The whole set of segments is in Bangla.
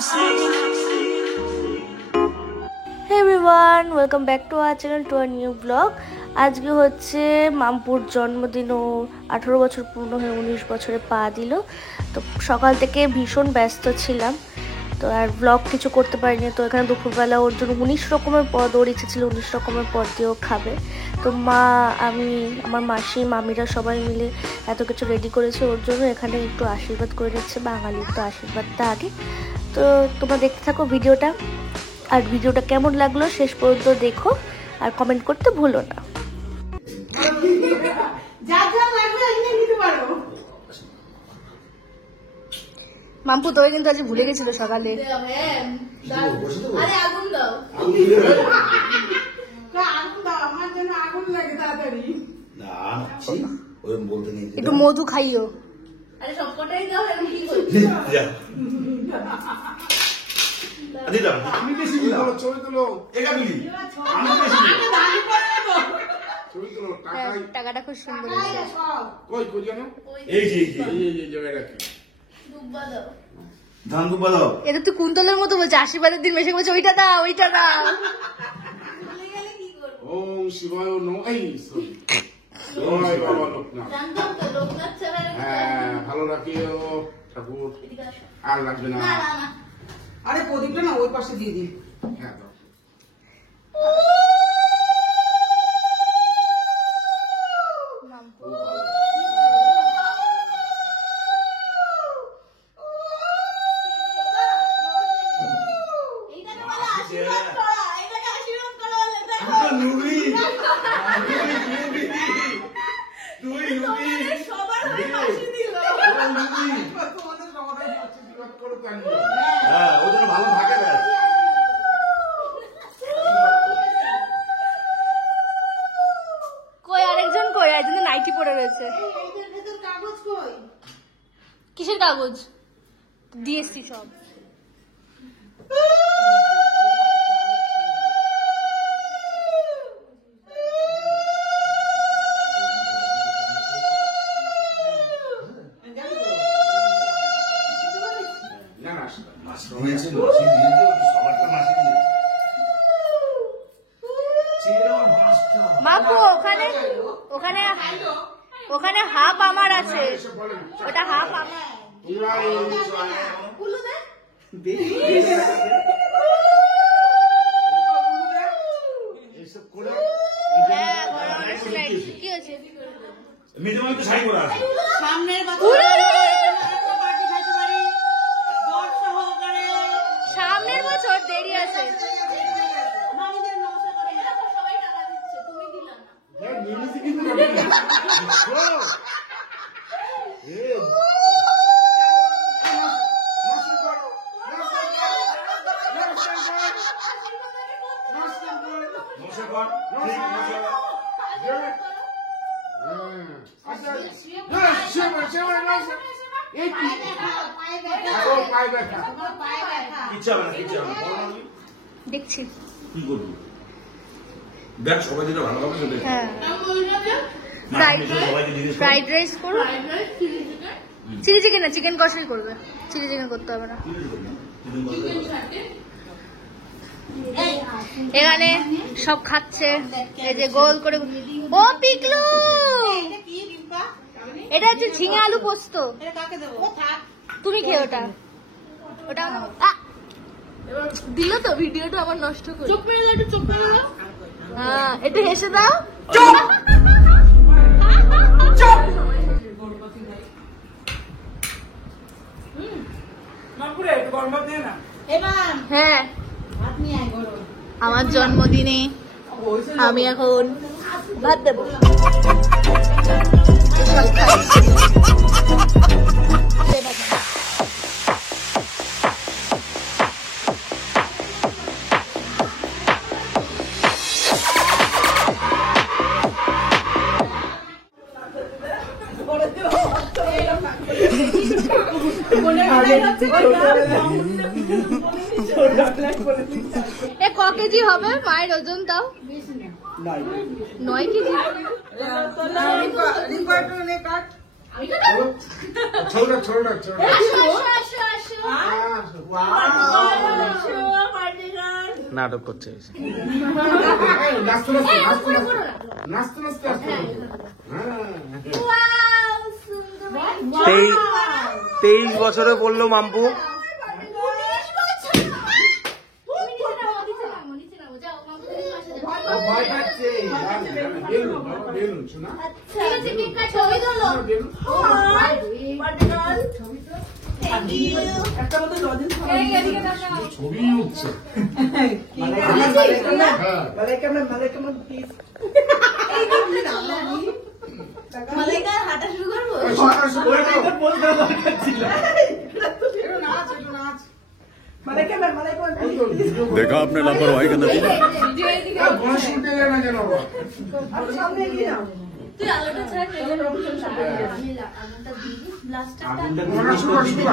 Hey everyone, welcome back to our channel to a new vlog. আজকে হচ্ছে মামপুর জন্মদিন, ও 18 বছর পূর্ণ হয়ে 19 বছরে পা দিল। তো সকাল থেকে ভীষণ ব্যস্ত ছিলাম, তো আর ব্লগ কিছু করতে পারিনি। তো এখানে দুপুরবেলা ওর জন্য 19 রকমের পদ, ওর ইচ্ছে ছিল 19 রকমের পদ দিয়েও খাবে। তো মা, আমি, আমার মাসি, মামিরা সবাই মিলে এত কিছু রেডি করেছে ওর জন্য। এখানে একটু আশীর্বাদ করে নিচ্ছে, বাঙালির তো আশীর্বাদটা আগে। তো তোমরা দেখতে থাকো ভিডিওটা, আর ভিডিওটা কেমন লাগলো শেষ পর্যন্ত দেখো, আর কমেন্ট করতে ভুলো না। মাম্পু তোকে কিন্তু আজ ভুলে গেছিল সকালে। একটু মধু খাইও। টাকাটা খুব সুন্দর। এটা তুই কুন্তলের মতো বলছে, আশীর্বাদের দিন মেশে বলছে ওইটা দাও, ওইটা দাও। ওম শিবায় নমঃ। ভালো রাখিও ঠাকুর, আর লাগবে না। আরে প্রদীপটা না ওই পাশে দিয়ে দিন। হ্যাঁ দাও। নাইটি পড়ে রয়েছে। কিসের কাগজ? ডিএসসি সব। বাপু ওখানে ওখানে ওখানে হাফ আমার আছে, ওটা হাফ আমার। কি হয়েছে? সামনের বছর দেরি আছে। দেখছি কি করবি, দেখ সবাই যেটা ভালো হবে সেটাই। হ্যাঁ, ফ্রাইড রাইস করো, চিলি চিকেন না, চিকেন কষাই করবে। চিলি চিকেন করতে হবে না। এখানে সব খাচ্ছে, এই যে গোল করে। ও পিকলু, এটা হচ্ছে ঝিঙে আলু পোস্ত। তুমি খেয়ে ওটা, ওটা দিল তো ভিডিওটা আমার নষ্ট করে। চোখ মেরে দাও, একটু চোখ মেরে দাও। হ্যাঁ, একটু হেসে দাও। হ্যাঁ, আমার জন্মদিনে আমি এখন ভাত দেবো। এ ক কেজি হবে মায়ের ওজন? তাও 9 কেজি। छोटा छोटा छोटा নাটক করছে নাচতে নাচতে নাচতে নাচতে আসতে হ্যাঁ 23 বছরে বললো মাম্পু। ভয় পাচ্ছে বেলুন বাবা বেলুন শোনা একটা মতো লজেন্স ছবি উঠছে হাঁটা শুরু করবো देखा आपने लापरवाही का नतीजा। গণেশ উঠে যায় না যেন আবার। তুই আলোটা ছাড় আমি আলোটা দিই ব্লাস্টারটা গণেশ উঠে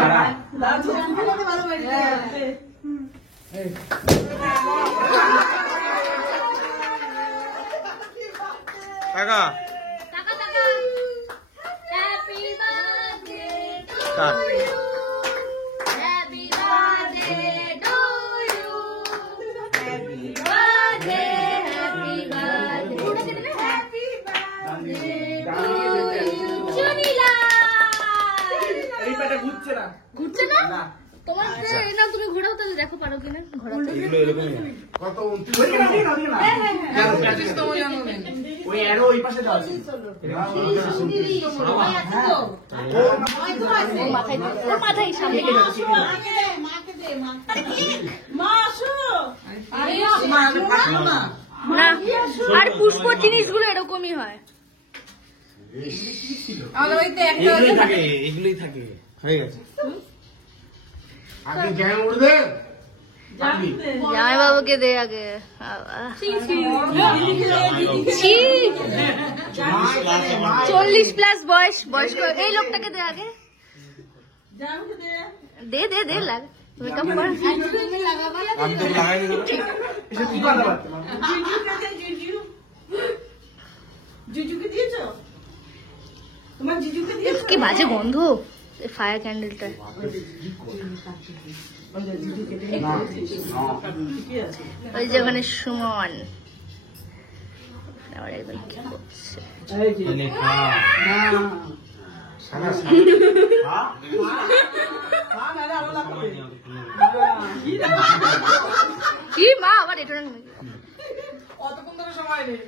কাকা টাকা টাকা happy birthday cut. Happy birthday to you happy birthday happy birthday to you জুনিলা এই পেটে ঘুরছে না ঘুরছে না তোমার এই না তুমি ঘোরাও তাহলে দেখো পারো কিনা ঘোরাতে কত ওই অ্যারো ওই পাশে যাও মাথায় সামনে না আর পুষ্প জিনিসগুলো এরকমই হয় এগুলোই থাকে হয়ে গেছে। আগে জ্ঞান উঠবে জামাই বাবুকে দে আগে 40+ বয়স্ক এই লোকটাকে দে আগে দে দে দে লাগ মেকআপ কর আমি তো লাগাই দেবো। জিজুকে দিয়েছো তোমার জিজুকে দিয়েছো কি বাজে গন্ধ ফায়ার ক্যান্ডেলটা ওই যে ওখানে সুমন আবার একবার কি করছে কি মা আবার এটা অতক্ষণ ধরে সময় নেই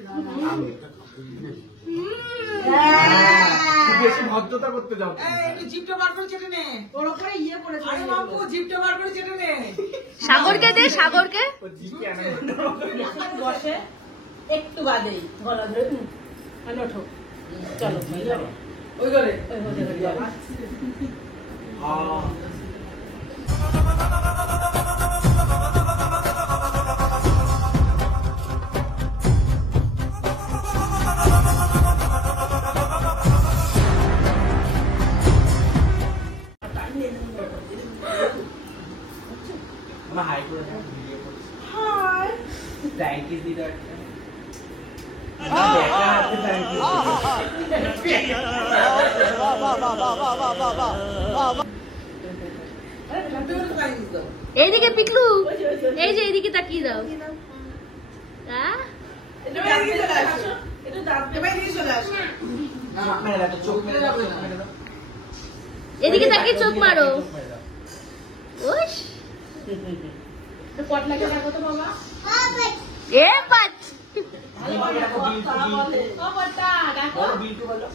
বেশি ভদ্রতা করতে যাও। একটু জিপটা বার করে চেটে নে ওর উপরে ইয়ে পড়েছে আরে বাবু জিপটা বার করে চেটে নে সাগরকে দে সাগরকে বসে একটু বাদেই গলা ধরে মানে ওঠো চলো ওই করে হাই করে ভিডিও করছি। থ্যাংক ইউ দিদা। এইদিকে পিকলু এই যে এইদিকে তাকিয়ে দাও এদিকে তাকিয়ে চোখ মারো ওশ এ পাঁচ বিল্টু বলো।